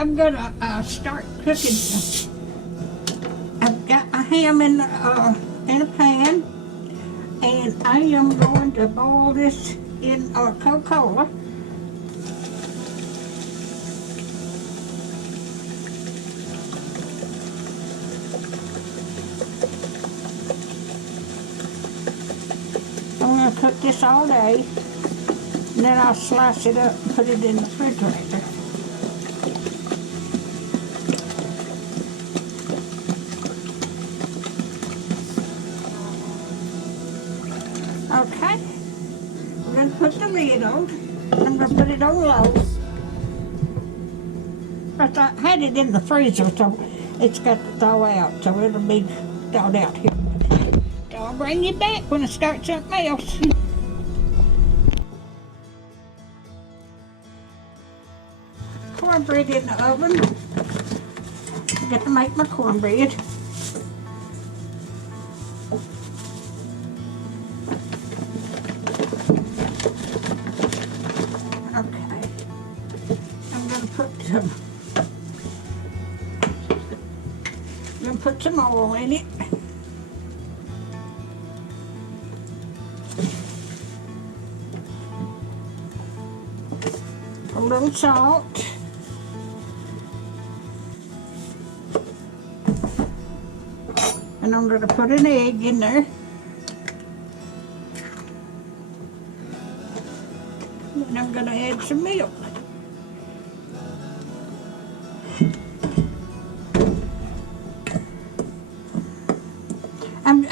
I'm gonna start cooking. I've got my ham in a pan, and I am going to boil this in Coca-Cola. I'm gonna cook this all day, and then I'll slice it up and put it in the refrigerator. Okay, I'm going to put the lid on. I'm going to put it on low. But I had it in the freezer, so it's got to thaw out, so it'll be thawed out here. So I'll bring you back when I start something else. Cornbread in the oven. I got to make my cornbread. Okay, I'm going to put some oil in it. A little salt. And I'm going to put an egg in there. And I'm going to add some milk.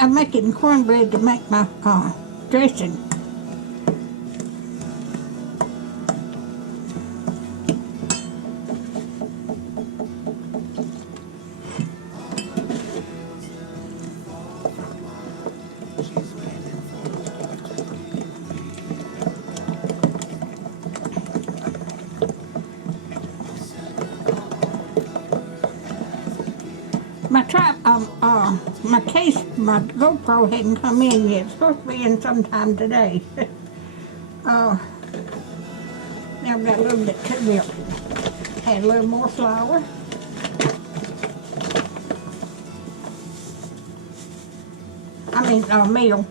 I'm making cornbread to make my dressing. My case, my GoPro hadn't come in yet. It's supposed to be in sometime today. Now I've got a little bit too milk. Add a little more flour. I mean, meal.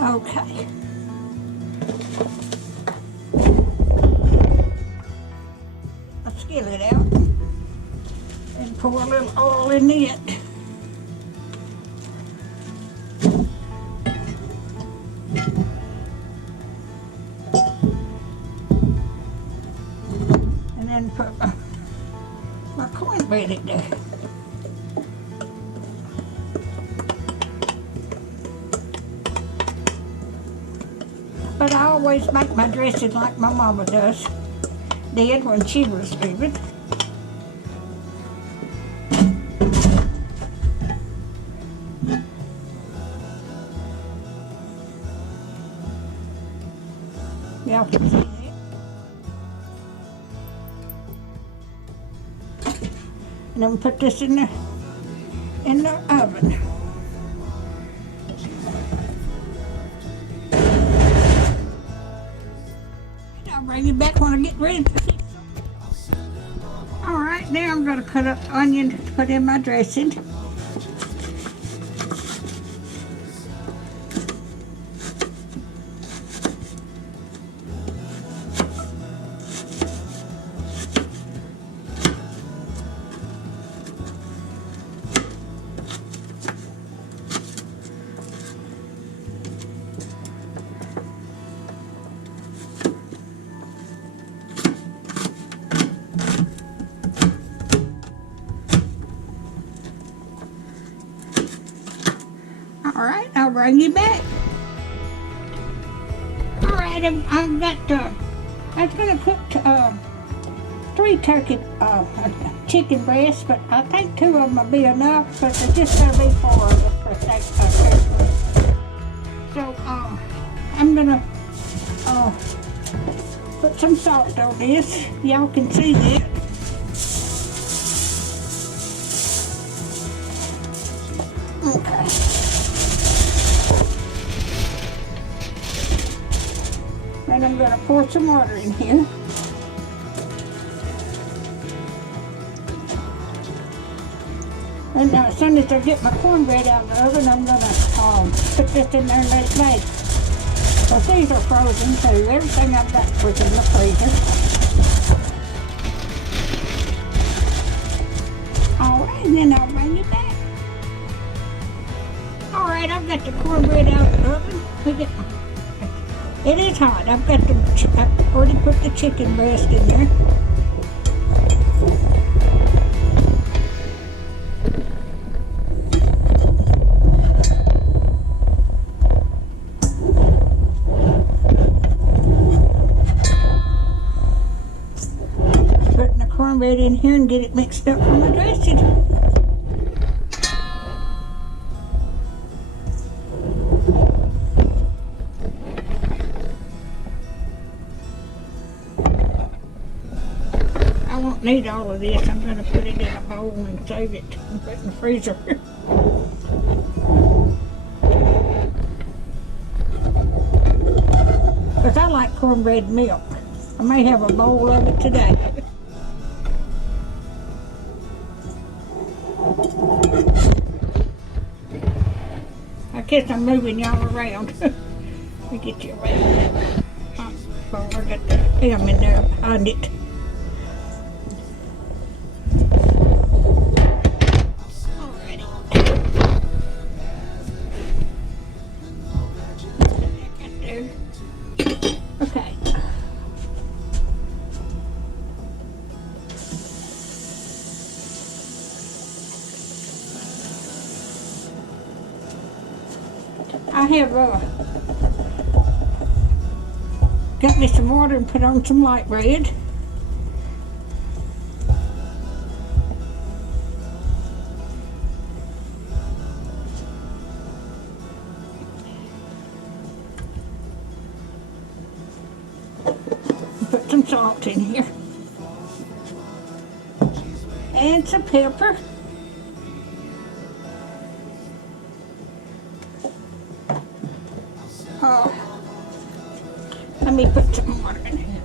Okay. I'll skim it out and pour a little oil in it. And then put my cornbread in there. But I always make my dressing like my mama did when she was living. Y'all can see that. And I'm gonna put this in the oven. I'll bring you back when I get ready to eat. Alright, now I'm going to cut up the onion to put in my dressing. Alright, I'll bring you back. Alright, I've got, I was going to cook 3 turkey chicken breasts, but I think 2 of them will be enough, but they're just going to be 4 of us for turkey. So, I'm going to put some salt on this. Y'all can see that. Then I'm going to pour some water in here. And now, as soon as I get my cornbread out of the oven, I'm going to put this in there and let it bake. Because these are frozen too. Everything I've got was in the freezer. Alright, and then I'll bring it back. Alright, I've got the cornbread out of the oven. It is hot. I've already put the chicken breast in there. Putting the cornbread in here and get it mixed up for my dressing. I won't need all of this. I'm going to put it in a bowl and save it and put it in the freezer. Because I like cornbread milk. I may have a bowl of it today. I guess I'm moving y'all around. Let me get you around. Oh, I got the film in there behind it. Okay. I have got me some water and put on some light bread. Put some salt in here. And some pepper. Let me put some water in here.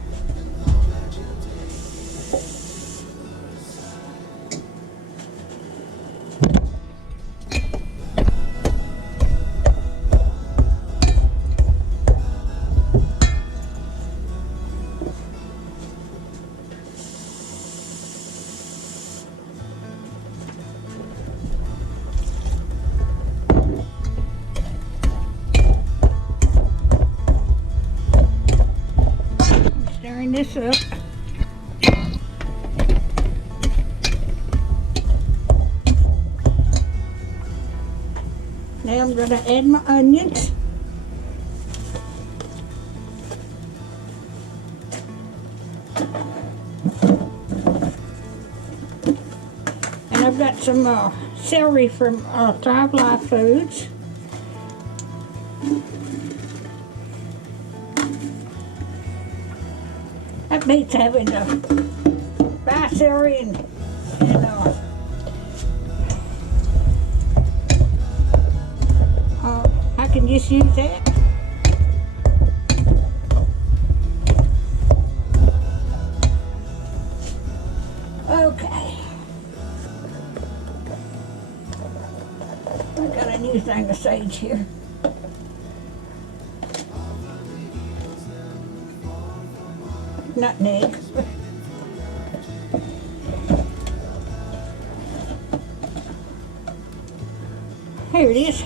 Stirring this up. Now I'm going to add my onions. And I've got some celery from Thrive Life Foods. That beats having to buy celery and I can just use that. Okay. I got a new thing of sage here. Nutmeg. Here it is.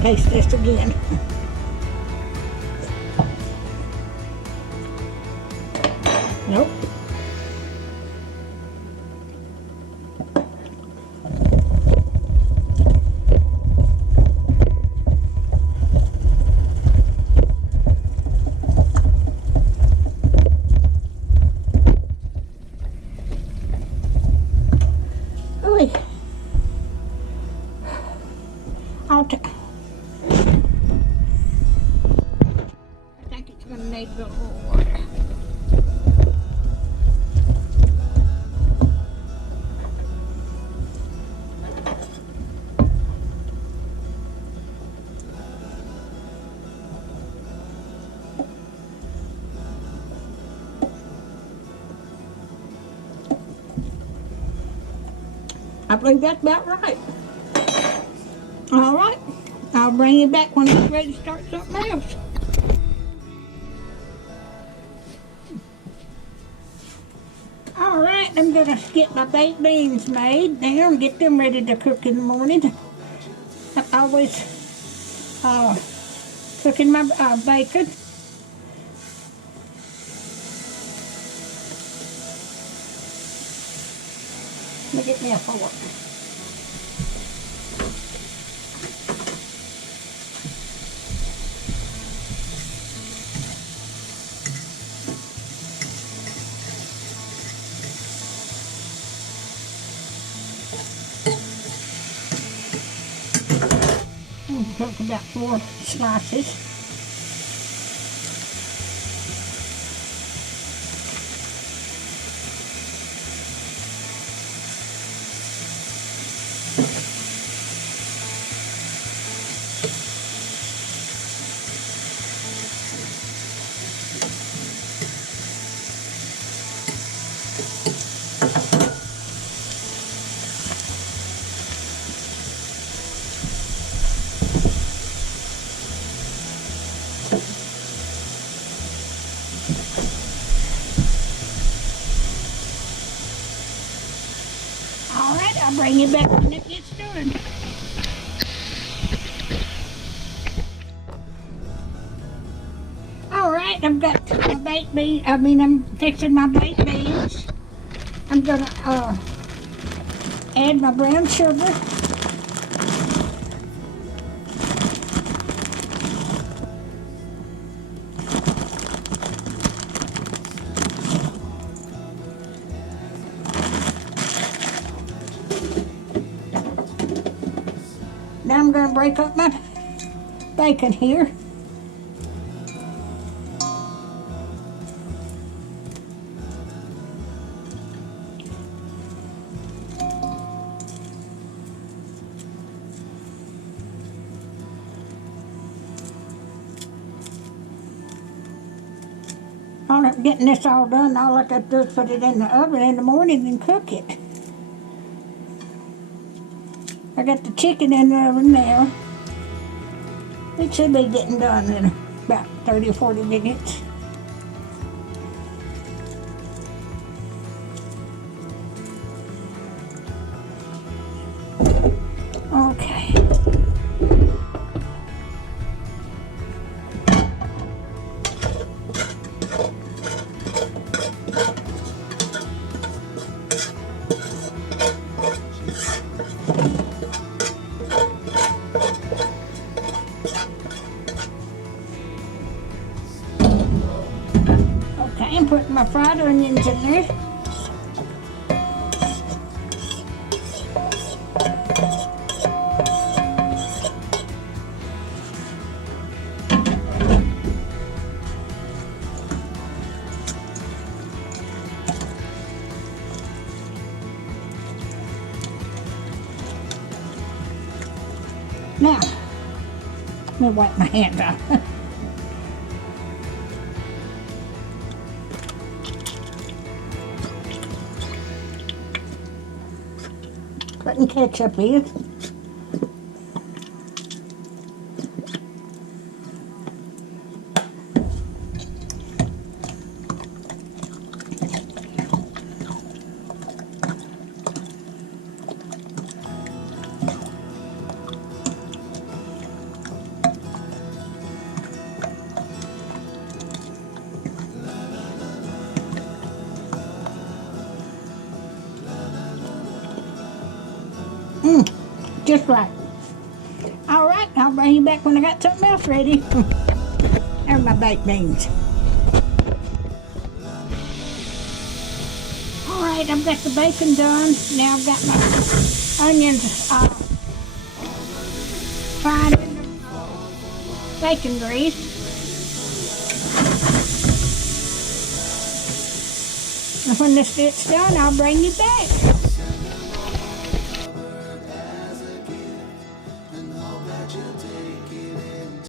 taste this again. Nope. Oy. I think it's gonna need a little more water. I believe that's about right. All right, I'll bring you back when I'm ready to start something else. All right, I'm gonna get my baked beans made now and get them ready to cook in the morning. I'm always cooking my bacon. Let me get me a fork. Cook about 4 slices. I'll bring you back when it gets done. All right, I've got my baked beans. I'm fixing my baked beans. I'm gonna add my brown sugar. Now I'm going to break up my bacon here. On getting this all done, all I got to do is put it in the oven in the morning and cook it. I got the chicken in the oven now. It should be getting done in about 30 or 40 minutes. Okay. Okay, I'm putting my fried onions in there. Now, let me wipe my hands off. Putting ketchup in. Just right. All right, I'll bring you back when I got something else ready. There's my baked beans. All right, I've got the bacon done. Now I've got my onions fried in the bacon grease. And when this gets done, I'll bring you back.